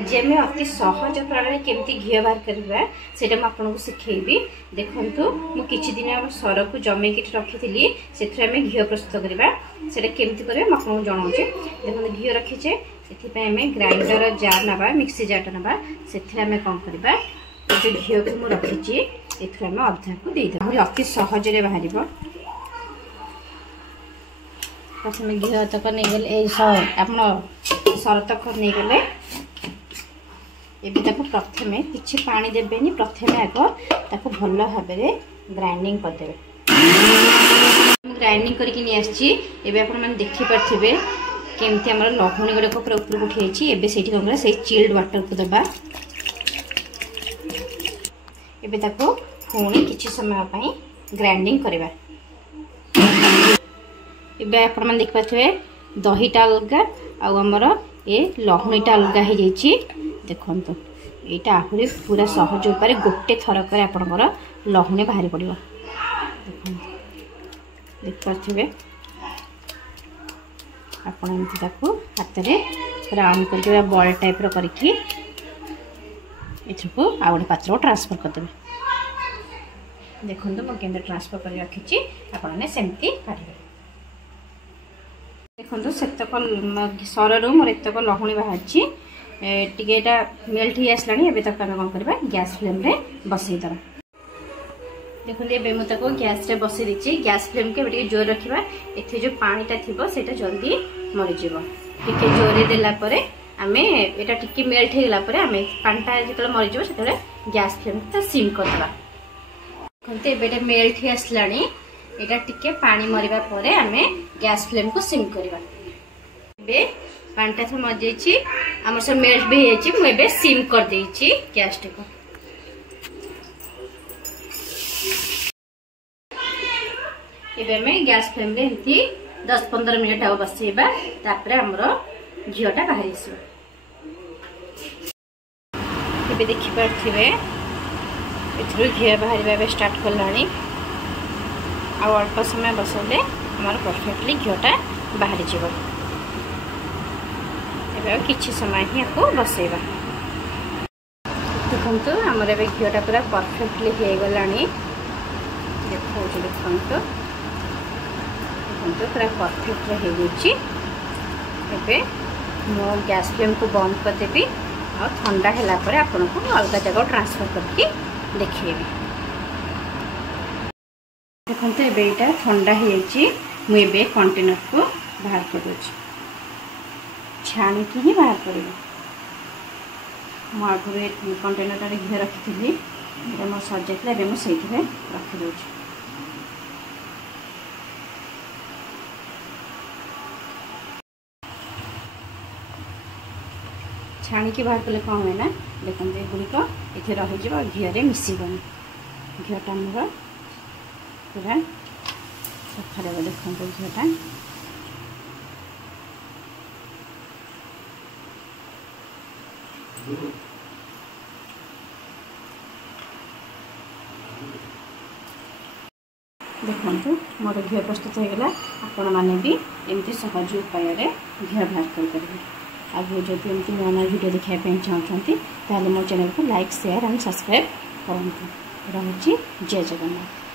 आज आम अति सहज प्रणाली केमती घी बाहर करवा से आपको शिखेबी। देखु मुझे किसी दिन सर को जमेक रखी से घी प्रस्तुत करवा से केमती कर आपको जनाऊे। देखो घी रखीचे से ग्राइंडर जार ना मिक्सी जार ना से कौन करवा जो घी को मुझे रखी एम अधा को देदेव अति सहजरे बाहर। प्रथम घी तक नहीं गले आप सर तक नहीं गले एबी ताको प्रथमे किछि पानी देबेनी प्रथमे आग ताको भल भाव ग्राइंडिंग करदेबे। ग्राइंडिंग करके नहीं आछि एबे आपण मन देखि परथिबे केमती हमर लहुणी गुडे को ऊपर उठी आछि। एबे सेठी हमरा से चिल्ड वाटर को दबा एबे ताको पुणी किछि समय पई ग्राइंडिंग करबा। एबे आपण मन देख परथिबे दहीटा अलगा आ हमर ए लहुणीटा अलगा हो जाइछि। देखो यहाँ आहरी पूरा सहज उपाय गोटे थरक आपंकर लहुणी बाहरी पड़ो। देखिपे आपन हाथ में राउंड कर बॉल टाइप करके आ गए पात्र को ट्रांसफर करदे। देखो मुझे ट्रांसफर कर रखी आपने सेमती काढ़े। देखो सेतक सर मोर एतक लहुणी बाहरी टिकेटा मेल्ट ही आसलानी। एबे तक आम कौन करवा गैस फ्लेम रे बसई दबा। देखो ये मुझे गैस रे बसई दी। गैस फ्लेम को जोर रखा एथे जो पानीटा थी सेटा जल्दी मरीज टिके जोर देला परे आमे एटा टिके मेल्ट हो गला परे आमे पानीटा जो मरीज से गैस फ्लेम को सिम करदबा। देखते एबे मेल्ट ही आसलानी एटा टिके पानी मरिबा परे आमे गैस फ्लेम को सिम करबा। एबे पानीटा सब मरी आम सब मेल्ट भी मुझे सिम कर देछि गैस को। गैस फ्लेम रे एमती 10-15 मिनट आ बसैबा तापर हमर घीटा बाहरी आसो। एबे देखि परथिबे एथरो घी बाहर स्टार्ट करलानी आ अल्प समय बसले हमर परफेक्टली घीटा बाहरी जीव। किछि समय ही आपको बसैबा। देखो आमर ए घीटा पूरा परफेक्टली हो गलानी। देखो देखो पूरा परफेक्ट हो गई। एबे मो गैस फ्लेम को बंद करदेवी और ठंडा है आपन को अलग जगह ट्रांसफर करके देखिए। देखो ये ठंडा हो कंटेनर को बाहर कर दूँ छाणिकी ही बाहर कर। मुझे कंटेनर घी रखी थी मो सजाइला मुझे रखीदे। छाणिकी बाहर कले कौन हुए ना देखते गुड़िक ये रही घी मिसबन घीटा मोर पूरा सफा रहा। देखो घीटा देखो मोर घी प्रस्तुत हो गला। आपण मैंने भी एमती सहज उपाय घी बाहर कर आगे जब एमती नया नया वीडियो देखापी चाहते ताले मो चैनल को लाइक शेयर एंड सब्सक्राइब करूँ। रही जय जगन्नाथ।